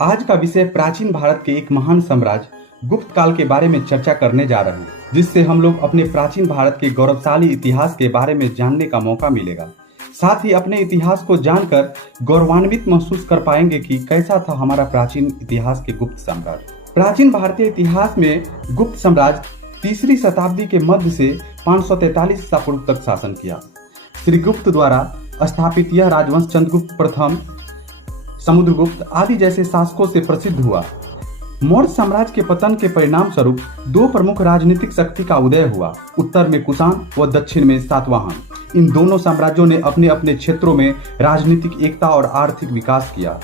आज का विषय प्राचीन भारत के एक महान साम्राज्य गुप्त काल के बारे में चर्चा करने जा रहे हैं, जिससे हम लोग अपने प्राचीन भारत के गौरवशाली इतिहास के बारे में जानने का मौका मिलेगा। साथ ही अपने इतिहास को जानकर गौरवान्वित महसूस कर पाएंगे कि कैसा था हमारा प्राचीन इतिहास के गुप्त साम्राज्य। प्राचीन भारतीय इतिहास में गुप्त साम्राज्य 3री शताब्दी के मध्य से 543 ईसा पूर्व तक शासन किया। श्री गुप्त द्वारा स्थापित यह राजवंश चंद्रगुप्त प्रथम, समुद्रगुप्त आदि जैसे शासकों से प्रसिद्ध हुआ। मौर्य साम्राज्य के पतन के परिणाम स्वरूप दो प्रमुख राजनीतिक शक्ति का उदय हुआ, उत्तर में कुषाण व दक्षिण में सातवाहन। इन दोनों साम्राज्यों ने अपने अपने क्षेत्रों में राजनीतिक एकता और आर्थिक विकास किया।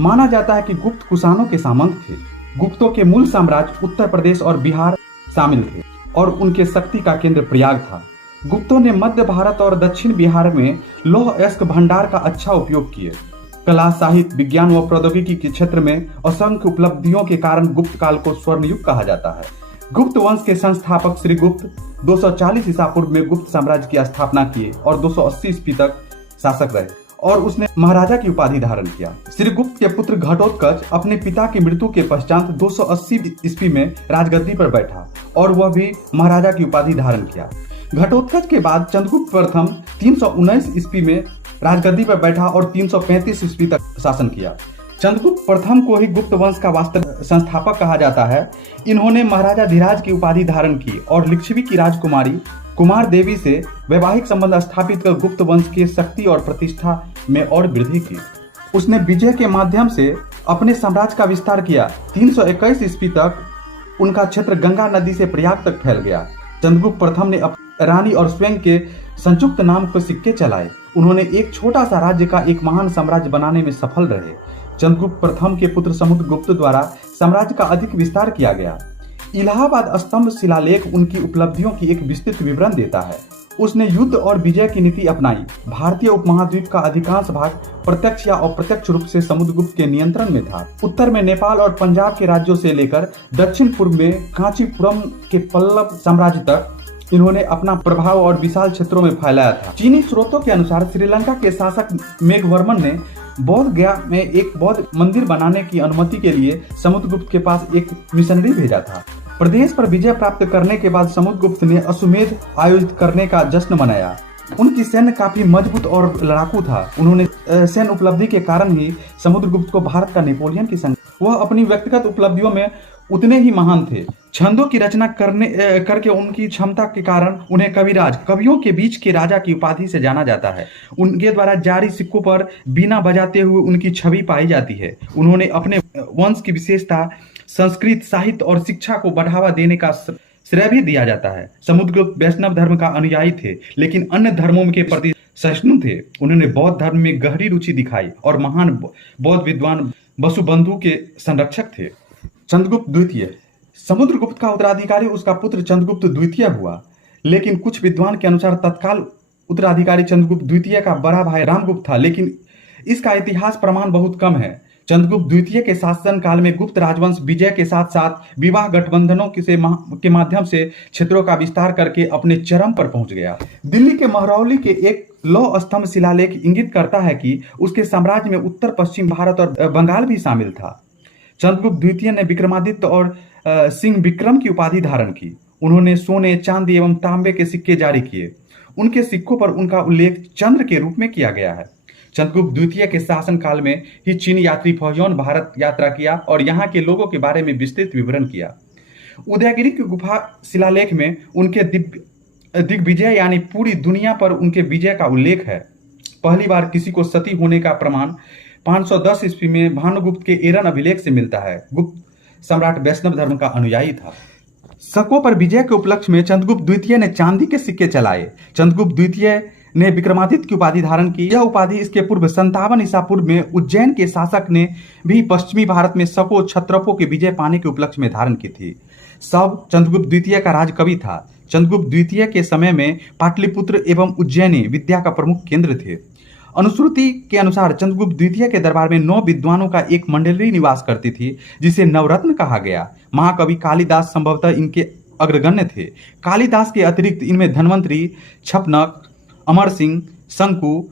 माना जाता है कि गुप्त कुषाणों के सामंत थे। गुप्तों के मूल साम्राज्य उत्तर प्रदेश और बिहार शामिल थे और उनके शक्ति का केंद्र प्रयाग था। गुप्तों ने मध्य भारत और दक्षिण बिहार में लौह अयस्क भंडार का अच्छा उपयोग किए। कला, साहित्य, विज्ञान व प्रौद्योगिकी के क्षेत्र में असंख्य उपलब्धियों के कारण गुप्त काल को स्वर्ण युग कहा जाता है। गुप्त वंश के संस्थापक श्री गुप्त 240 ईसा पूर्व में गुप्त साम्राज्य की स्थापना किए और 280 ईस्वी तक शासक रहे और उसने महाराजा की उपाधि धारण किया। श्री गुप्त के पुत्र घटोत्कच अपने पिता की मृत्यु के पश्चात 280 ईस्वी में राजगद्दी पर बैठा और वह भी महाराजा की उपाधि धारण किया। घटोत्कच के बाद चंद्रगुप्त प्रथम 319 ईस्वी में राजगद्दी पर बैठा और 335 ईस्वी तक शासन किया। चंद्रगुप्त प्रथम को ही गुप्त वंश का वास्तविक संस्थापक कहा जाता है। इन्होंने महाराजा धीराज की उपाधि धारण की और लिच्छवी की राजकुमारी कुमार देवी से वैवाहिक संबंध स्थापित कर गुप्त वंश की शक्ति और प्रतिष्ठा में और वृद्धि की। उसने विजय के माध्यम से अपने साम्राज्य का विस्तार किया। 321 ईस्वी तक उनका क्षेत्र गंगा नदी से प्रयाग तक फैल गया। चंद्रगुप्त प्रथम ने रानी और स्वयं के संयुक्त नाम पर सिक्के चलाए। उन्होंने एक छोटा सा राज्य का एक महान साम्राज्य बनाने में सफल रहे। चंद्रगुप्त प्रथम के पुत्र समुद्रगुप्त द्वारा साम्राज्य का अधिक विस्तार किया गया। इलाहाबाद स्तंभ शिलालेख उनकी उपलब्धियों की एक विस्तृत विवरण देता है। उसने युद्ध और विजय की नीति अपनाई। भारतीय उपमहाद्वीप का अधिकांश भाग प्रत्यक्ष या अप्रत्यक्ष रूप से समुद्रगुप्त के नियंत्रण में था। उत्तर में नेपाल और पंजाब के राज्यों से लेकर दक्षिण पूर्व में कांचीपुरम के पल्लव साम्राज्य तक इन्होंने अपना प्रभाव और विशाल क्षेत्रों में फैलाया था। चीनी स्रोतों के अनुसार श्रीलंका के शासक मेघवर्मन ने बोध गया में एक बौद्ध मंदिर बनाने की अनुमति के लिए समुद्रगुप्त के पास एक मिशनरी भेजा था। प्रदेश पर विजय प्राप्त करने के बाद समुद्रगुप्त ने अश्वमेध आयोजित करने का जश्न मनाया। उनकी सैन्य काफी मजबूत और लड़ाकू था। उन्होंने सैन्य उपलब्धि के कारण ही समुद्रगुप्त को भारत का नेपोलियन की संज्ञा। वह अपनी व्यक्तिगत उपलब्धियों में उतने ही महान थे। छंदों की रचना करके उनकी क्षमता के कारण उन्हें कविराज, कवियों के बीच के राजा की उपाधि से जाना जाता है। उनके द्वारा जारी सिक्कों पर बीना बजाते हुए उनकी छवि पाई जाती है। उन्होंने अपने वंश की विशेषता, संस्कृत, साहित्य और शिक्षा को बढ़ावा देने का श्रेय भी दिया जाता है। समुद्रगुप्त वैष्णव धर्म का अनुयायी थे, लेकिन अन्य धर्मों के प्रति सहिष्णु थे। उन्होंने बौद्ध धर्म में गहरी रुचि दिखाई और महान बौद्ध विद्वान वसुबंधु के संरक्षक थे। चंद्रगुप्त द्वितीय। समुद्रगुप्त का उत्तराधिकारी उसका पुत्र चंद्रगुप्त द्वितीय हुआ, लेकिन कुछ विद्वान के अनुसार तत्काल उत्तराधिकारी चंद्रगुप्त द्वितीय का बड़ा भाई रामगुप्त था, लेकिन इसका इतिहास प्रमाण बहुत कम है। चंद्रगुप्त द्वितीय के शासन काल में गुप्त राजवंश विजय के साथ साथ विवाह गठबंधनों के माध्यम से क्षेत्रों का विस्तार करके अपने चरम पर पहुंच गया। दिल्ली के महरौली के एक लौह स्तंभ शिलालेख इंगित करता है कि उसके साम्राज्य में उत्तर पश्चिम भारत और बंगाल भी शामिल था। चंद्रगुप्त द्वितीय ने विक्रमादित्य और सिंह विक्रम की उपाधि धारण की। उन्होंने सोने, चांदी एवं तांबे के सिक्के जारी किए। उनके सिक्कों पर उनका उल्लेख चंद्र के रूप में किया गया है। चंद्रगुप्त द्वितीय के शासन काल में ही चीन यात्री फौजियों ने भारत यात्रा किया और यहाँ के लोगों के बारे में विस्तृत विवरण किया। उदयगिरी की गुफा शिलालेख में उनके दिग्विजय यानी पूरी दुनिया पर उनके विजय का उल्लेख है। पहली बार किसी को सती होने का प्रमाण 510 ईस्वी में भानुगुप्त के एरन अभिलेख से मिलता है। गुप्त सम्राट वैष्णव धर्म का अनुयायी था। शकों पर विजय के उपलक्ष्य में चंद्रगुप्त द्वितीय ने चांदी के सिक्के चलाए। चंद्रगुप्त द्वितीय ने विक्रमादित्य की उपाधि धारण की। यह उपाधि इसके पूर्व 57 ईसा पूर्व में उज्जैन के शासक ने भी पश्चिमी भारत में शकों, क्षत्रपों के विजय पाने के उपलक्ष्य में धारण की थी। सब चंद्रगुप्त द्वितीय का राजकवि था। चंद्रगुप्त द्वितीय के समय में पाटलिपुत्र एवं उज्जैनी विद्या का प्रमुख केंद्र थे। अनुश्रुति के अनुसार चंद्रगुप्त द्वितीय के दरबार में 9 विद्वानों का एक मंडली निवास करती थी, जिसे नवरत्न कहा गया। महाकवि कालिदास संभवतः इनके अग्रगण्य थे। कालिदास के अतिरिक्त इनमें धन्वंतरी, छपनक, अमर सिंह, शंकु,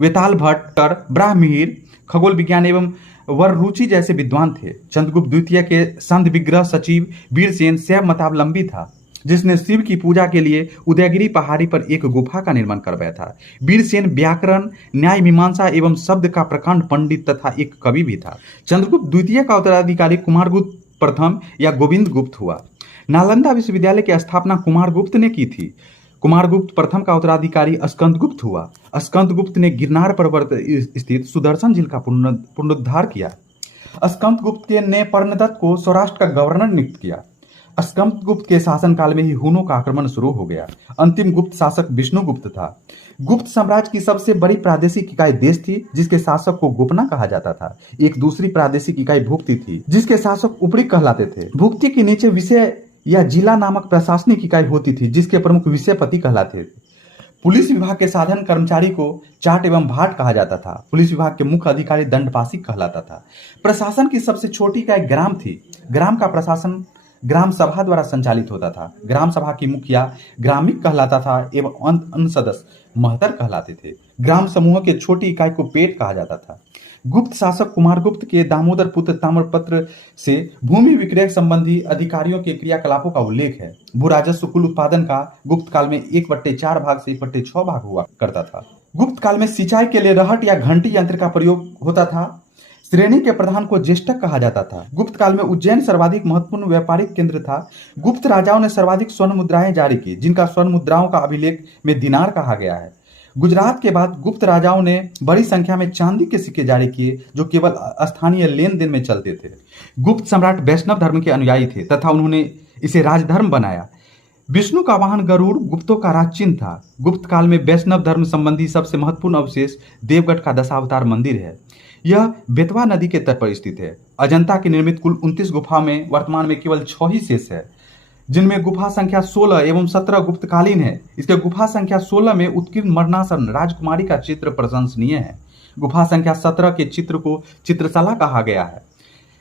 वेताल भट्ट, ब्राह्मणिर, खगोल विज्ञान एवं वररुचि जैसे विद्वान थे। चंद्रगुप्त द्वितीय के संध विग्रह सचिव वीरसेन सैव मतावलंबी था, जिसने शिव की पूजा के लिए उदयगिरी पहाड़ी पर एक गुफा का निर्माण करवाया था। वीरसेन व्याकरण, न्याय, मीमांसा एवं शब्द का प्रकांड पंडित तथा एक कवि भी था। चंद्रगुप्त द्वितीय का उत्तराधिकारी कुमारगुप्त प्रथम या गोविंद गुप्त हुआ। नालंदा विश्वविद्यालय की स्थापना कुमारगुप्त ने की थी। कुमारगुप्त प्रथम का उत्तराधिकारी स्कंदगुप्त हुआ। स्कंदगुप्त ने गिरनार पर्वत स्थित सुदर्शन झील का पुनरुद्धार किया। स्कंदगुप्त ने पर्णदत्त को सौराष्ट्र का गवर्नर नियुक्त किया। स्कंदगुप्त के शासनकाल में ही हुनों का आक्रमण शुरू हो गया। अंतिम गुप्त शासक विष्णुगुप्त था। गुप्त साम्राज्य की सबसे बड़ी प्रादेशिक इकाई देश थी, जिसके शासक को गोपना कहा जाता था। एक दूसरी प्रादेशिक इकाई भुक्ति थी, जिसके शासक उपरिक कहलाते थे। भुक्ति के नीचे विषय या जिला नामक प्रशासनिक इकाई होती थी, जिसके प्रमुख विषयपति कहलाते थे। पुलिस विभाग के साधारण कर्मचारी को चाट एवं भाट कहा जाता था। पुलिस विभाग के मुख्य अधिकारी दंडपाशिक कहलाता था। प्रशासन की सबसे छोटी इकाई ग्राम थी। ग्राम का प्रशासन ग्राम सभा द्वारा संचालित होता था। ग्राम सभा की मुखिया ग्रामिक कहलाता था एवं अन्य सदस्य महतर कहलाते थे। ग्राम समूह के छोटी इकाई को पेट कहा जाता था। गुप्त शासक कुमारगुप्त के दामोदर पुत्र ताम्रपत्र से भूमि विक्रय संबंधी अधिकारियों के क्रियाकलापों का उल्लेख है। भू राजस्व कुल उत्पादन का गुप्त काल में 1/4 भाग से 1/6 भाग हुआ करता था। गुप्त काल में सिंचाई के लिए रहट या घंटी यंत्र का प्रयोग होता था। श्रेणी के प्रधान को ज्येष्ठक कहा जाता था। गुप्त काल में उज्जैन सर्वाधिक महत्वपूर्ण व्यापारिक केंद्र था। गुप्त राजाओं ने सर्वाधिक स्वर्ण मुद्राएं जारी की, जिनका स्वर्ण मुद्राओं का अभिलेख में दिनार कहा गया है। गुजरात के बाद गुप्त राजाओं ने बड़ी संख्या में चांदी के सिक्के जारी किए, जो केवल स्थानीय लेन देन में चलते थे। गुप्त सम्राट वैष्णव धर्म के अनुयायी थे तथा उन्होंने इसे राजधर्म बनाया। विष्णु का वाहन गरुड़ गुप्तों का राजचिन्ह था। गुप्त काल में वैष्णव धर्म संबंधी सबसे महत्वपूर्ण अवशेष देवगढ़ का दशावतार मंदिर है। यह बेतवा नदी के तट पर स्थित है। अजंता की निर्मित कुल 29 गुफा में वर्तमान में केवल 6 ही शेष है, जिनमें गुफा संख्या 16 एवं 17 गुप्तकालीन है। इसके गुफा संख्या 16 में उत्कीर्ण मरणासन राजकुमारी का चित्र प्रशंसनीय है। गुफा संख्या 17 के चित्र को चित्रशाला कहा गया है।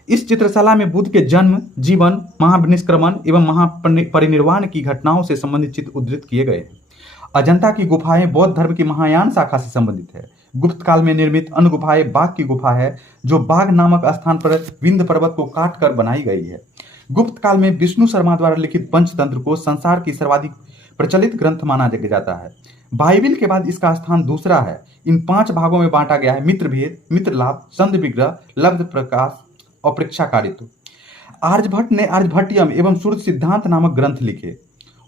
इस चित्रशाला में बुद्ध के जन्म, जीवन, महानिष्क्रमण एवं महापरिनिर्वाण की घटनाओं से संबंधित चित्र उद्धृत किए गए हैं। अजंता की गुफाएं बौद्ध धर्म की महायान शाखा से संबंधित है। गुप्त काल में निर्मित अन्य गुफाएं बाघ की गुफा है, जो बाघ नामक स्थान पर विंध्य पर्वत को काट कर बनाई गई है। गुप्त काल में विष्णु शर्मा द्वारा लिखित पंचतंत्र को संसार की सर्वाधिक प्रचलित ग्रंथ माना जाता है। बाइबिल के बाद इसका स्थान दूसरा है। इन 5 भागों में बांटा गया है: मित्रभेद, मित्रलाभ, संध विग्रह, लब्ध प्रकाश और प्रेक्षाकारित्व। आर्यभट्ट ने आर्यभट्टियम एवं सूर्य सिद्धांत नामक ग्रंथ लिखे।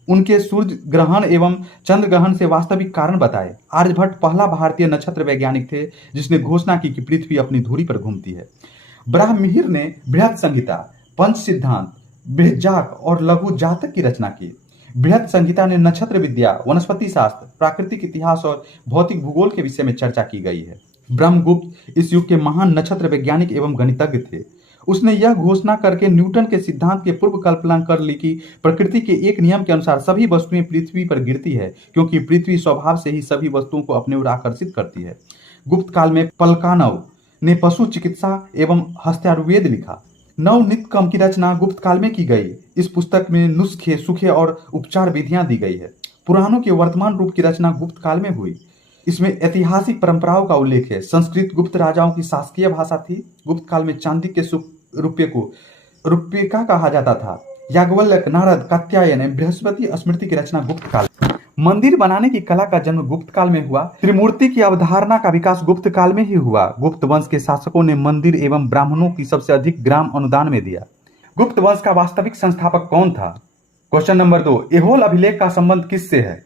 उनके सूर्य ग्रहण एवं चंद्र ग्रहण से वास्तविक कारण बताए। आर्यभट्ट पहला भारतीय नक्षत्र वैज्ञानिक थे जिसने घोषणा की कि पृथ्वी अपनी धुरी पर घूमती है। ब्राह्मणिर ने बृहत संहिता, पंच सिद्धांत, बृहज्जातक और लघु जातक की रचना की। बृहत संहिता ने नक्षत्र विद्या, वनस्पति शास्त्र, प्राकृतिक इतिहास और भौतिक भूगोल के विषय में चर्चा की गई है। ब्रह्मगुप्त इस युग के महान नक्षत्र वैज्ञानिक एवं गणितज्ञ थे। उसने यह घोषणा करके न्यूटन के सिद्धांत के पूर्व कल्पना कर ली कि प्रकृति के एक नियम के अनुसार सभी वस्तुएं पृथ्वी पर गिरती है, क्योंकि पृथ्वी स्वभाव से ही सभी वस्तुओं को अपने ओर आकर्षित करती है। गुप्त काल में पलकानव ने पशु चिकित्सा एवं हस्त्यायुर्वेद लिखा। नवनीतकम की रचना गुप्त काल में की गई। इस पुस्तक में नुस्खे, सुखे और उपचार विधियां दी गई है। पुराणों के वर्तमान रूप की रचना गुप्त काल में हुई। इसमें ऐतिहासिक परंपराओं का उल्लेख है। संस्कृत गुप्त राजाओं की शासकीय भाषा थी। गुप्त काल में चांदी के रुपये को रुपयिका कहा जाता था। याज्ञवल्क्य, नारद, कात्यायन, बृहस्पति स्मृति की रचना गुप्त काल। मंदिर बनाने की कला का जन्म गुप्त काल में हुआ। त्रिमूर्ति की अवधारणा का विकास गुप्त काल में ही हुआ। गुप्त वंश के शासकों ने मंदिर एवं ब्राह्मणों की सबसे अधिक ग्राम अनुदान में दिया। गुप्त वंश का वास्तविक संस्थापक कौन था? क्वेश्चन नंबर 2, एहोल अभिलेख का संबंध किससे है?